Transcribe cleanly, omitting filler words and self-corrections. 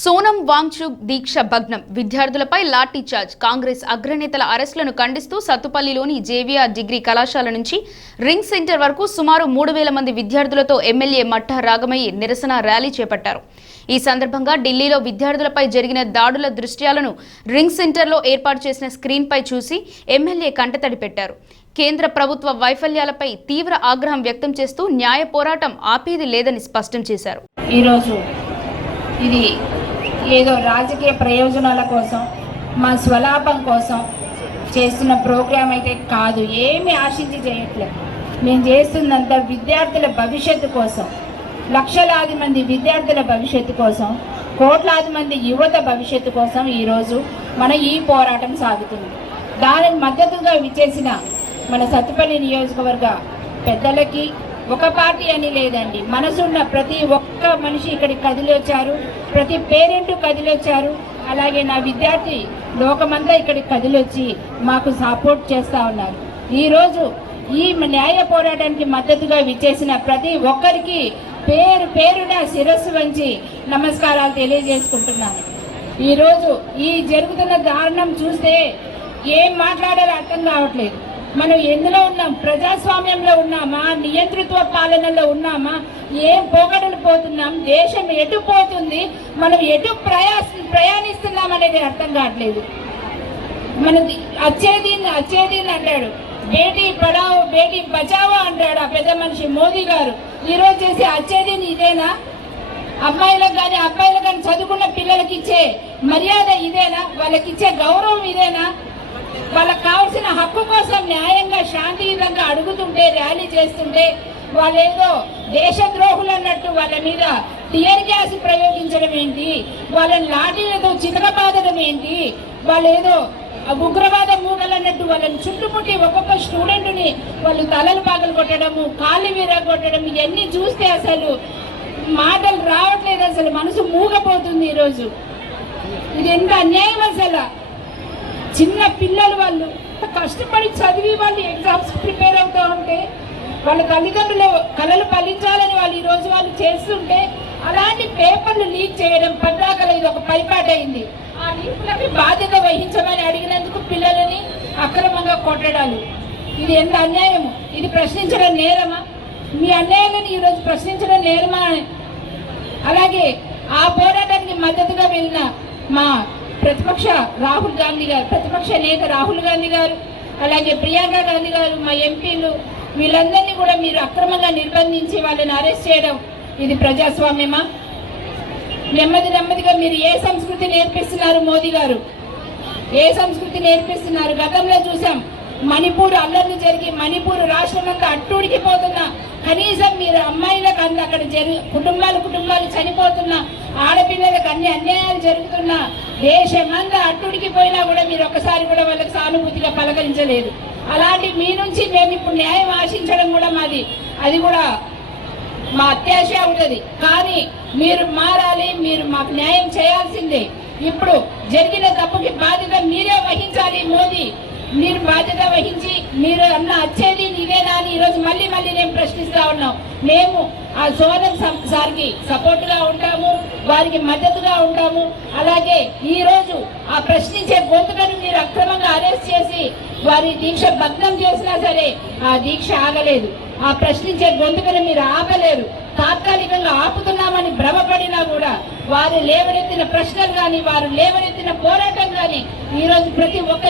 సోనం వాంగ్చుక్ దీక్ష భగ్నం విద్యార్థులపై లాఠీ చార్జ్ కాంగ్రెస్ అగ్రనేతల అరెస్టులను ఖండిస్తూ సత్తుపల్లిలోని జేవీఆర్ డిగ్రీ కళాశాల నుంచి రింగ్ సెంటర్ వరకు సుమారు 3000 మంది విద్యార్థులతో ఎమ్మెల్యే మట్టా రాగమయ్యి నిరసన ర్యాలీ చేపట్టారు. ఈ సందర్భంగా ఢిల్లీలో విద్యార్థులపై జరిగిన దాడుల దృశ్యాలను రింగ్ సెంటర్లో ఏర్పాటు చేసిన స్క్రీన్పై చూసి ఎమ్మెల్యే కంటతడి పెట్టారు. కేంద్ర ప్రభుత్వ వైఫల్యాలపై తీవ్ర ఆగ్రహం వ్యక్తం చేస్తూ న్యాయ పోరాటం ఆపేది లేదని స్పష్టం చేశారు. ఇది ఏదో రాజకీయ ప్రయోజనాల కోసం మా స్వలాభం కోసం చేస్తున్న ప్రోగ్రాం అయితే కాదు. ఏమి ఆశించి చేయట్లేదు. మేము చేస్తుందంతా విద్యార్థుల భవిష్యత్తు కోసం, లక్షలాది మంది విద్యార్థుల భవిష్యత్తు కోసం, కోట్లాది మంది యువత భవిష్యత్తు కోసం ఈరోజు ఈ పోరాటం సాగుతుంది. దానికి మద్దతుగా విచ్చేసిన మన సత్తుపల్లి నియోజకవర్గ పెద్దలకి ఒక పార్టీ అని లేదండి, మనసున్న ప్రతి ఒక్క మనిషి ఇక్కడికి కదిలొచ్చారు, ప్రతి పేరెంట్ కదిలొచ్చారు. అలాగే నా విద్యార్థి లోకమంతా ఇక్కడికి కదిలొచ్చి మాకు సపోర్ట్ చేస్తూ ఉన్నారు. ఈరోజు ఈ న్యాయ పోరాటానికి మద్దతుగా విచ్చేసిన ప్రతి ఒక్కరికి పేరు పేరున శిరస్సు వంచి నమస్కారాలు తెలియజేసుకుంటున్నాను. ఈరోజు ఈ జరుగుతున్న దారుణం చూస్తే ఏం మాట్లాడాలో అర్థం కావట్లేదు. మనం ఎందులో ఉన్నాం? ప్రజాస్వామ్యంలో ఉన్నామా? నియంతృత్వ పాలనలో ఉన్నామా? ఏం పోగడలు పోతున్నాం? దేశం ఎటు పోతుంది? మనం ఎటు ప్రయాణిస్తున్నాం అనేది అర్థం కావట్లేదు. మనది వచ్చేది అంటాడు, బేటీ పడావో బేటీ బచావో అంటాడు ఆ పెద్ద మనిషి మోదీ గారు. ఈరోజు చేసే వచ్చేది ఇదేనా? అమ్మాయిలకు కానీ అబ్బాయిలకు కానీ చదువుకున్న పిల్లలకి ఇచ్చే మర్యాద ఇదేనా? వాళ్ళకి ఇచ్చే గౌరవం ఇదేనా? వాళ్ళకి కావాల్సిన హక్కు కోసం న్యాయంగా శాంతియుతంగా అడుగుతుంటే, ర్యాలీ చేస్తుంటే వాళ్ళేదో దేశద్రోహులు అన్నట్టు వాళ్ళ మీద టియర్ గ్యాస్ ప్రయోగించడం ఏంటి? వాళ్ళని లాఠీలతో చితకబాదడం ఏంటి? వాళ్ళేదో ఉగ్రవాద మూగలు అన్నట్టు వాళ్ళని చుట్టుముట్టి ఒక్కొక్క స్టూడెంట్ని వాళ్ళు తలలు పాగలు కొట్టడము, కాళ్ళు విరగొట్టడం, ఇవన్నీ చూస్తే అసలు మాటలు రావట్లేదు. అసలు మనసు మూగపోతుంది. ఈరోజు ఇది ఎంత అన్యాయం! అసలు చిన్న పిల్లలు వాళ్ళు కష్టపడి చదివి వాళ్ళు ఎగ్జామ్స్ ప్రిపేర్ అవుతూ ఉంటే, వాళ్ళ తల్లిదండ్రులు కళలు ఫలించాలని ఈరోజు వాళ్ళు చేస్తుంటే అలాంటి పేపర్లు లీక్ చేయడం పద్దాకల ఇది ఒక పరిపాట అయింది. ఆ లీక్లకి బాధ్యత వహించమని అడిగినందుకు పిల్లలని అక్రమంగా కొట్టడాలు, ఇది ఎంత అన్యాయము! ఇది ప్రశ్నించడం నేరమా? మీ అన్యాయాలను ఈరోజు ప్రశ్నించడం నేరమా? అలాగే ఆ పోరాటానికి మద్దతుగా వెళ్ళిన మా ప్రతిపక్ష నేత రాహుల్ గాంధీ గారు, అలాగే ప్రియాంక గాంధీ గారు, మా ఎంపీలు, వీళ్ళందరినీ కూడా మీరు అక్రమంగా నిర్బంధించి వాళ్ళని అరెస్ట్ చేయడం ఇది ప్రజాస్వామ్యమా? నెమ్మదిగా మీరు ఏ సంస్కృతి నేర్పిస్తున్నారు? మోదీ గారు ఏ సంస్కృతి నేర్పిస్తున్నారు? గతంలో చూసాం, మణిపూర్ అల్లర్లు జరిగి మణిపూర్ రాష్ట్రం అంతా అట్టుడికిపోతున్నా, కనీసం మీరు అమ్మాయిలకు అక్కడ కుటుంబాలు చనిపోతున్నా, ఆడపిల్లలకు అన్ని అన్యాయాలు జరుగుతున్నా, దేశమంతా అట్టుడికిపోయినా కూడా మీరు ఒక్కసారి కూడా వాళ్ళకి సానుభూతిగా పలకరించలేదు. అలాంటి మీ నుంచి మేము ఇప్పుడు న్యాయం ఆశించడం కూడా అది కూడా మా అత్యాశ ఉంటుంది. కానీ మీరు మారాలి, మీరు మాకు న్యాయం చేయాల్సిందే. ఇప్పుడు జరిగిన తప్పుకి బాధ్యత మీరే వహించాలి. మోదీ, మీరు బాధ్యత వహించి మీరు అన్న వచ్చేది ఇదేనా అని ఈరోజు మళ్ళీ నేను ప్రశ్నిస్తా ఉన్నాం. మేము ఆ సోనం సార్కి సపోర్ట్గా ఉంటాము, వారికి మద్దతుగా ఉంటాము. అలాగే ఈరోజు ఆ ప్రశ్నించే గొంతుకను మీరు అక్రమంగా అరెస్ట్ చేసి వారి దీక్ష భగ్నం చేసినా సరే ఆ దీక్ష ఆగలేదు. ఆ ప్రశ్నించే గొంతుకను మీరు ఆపలేరు. తాత్కాలికంగా ఆపుతున్నామని భ్రమపడినా కూడా వారు లేవనెత్తిన ప్రశ్నలు కానీ, వారు లేవనెత్తిన పోరాటం కానీ ఈరోజు ప్రతి ఒక్క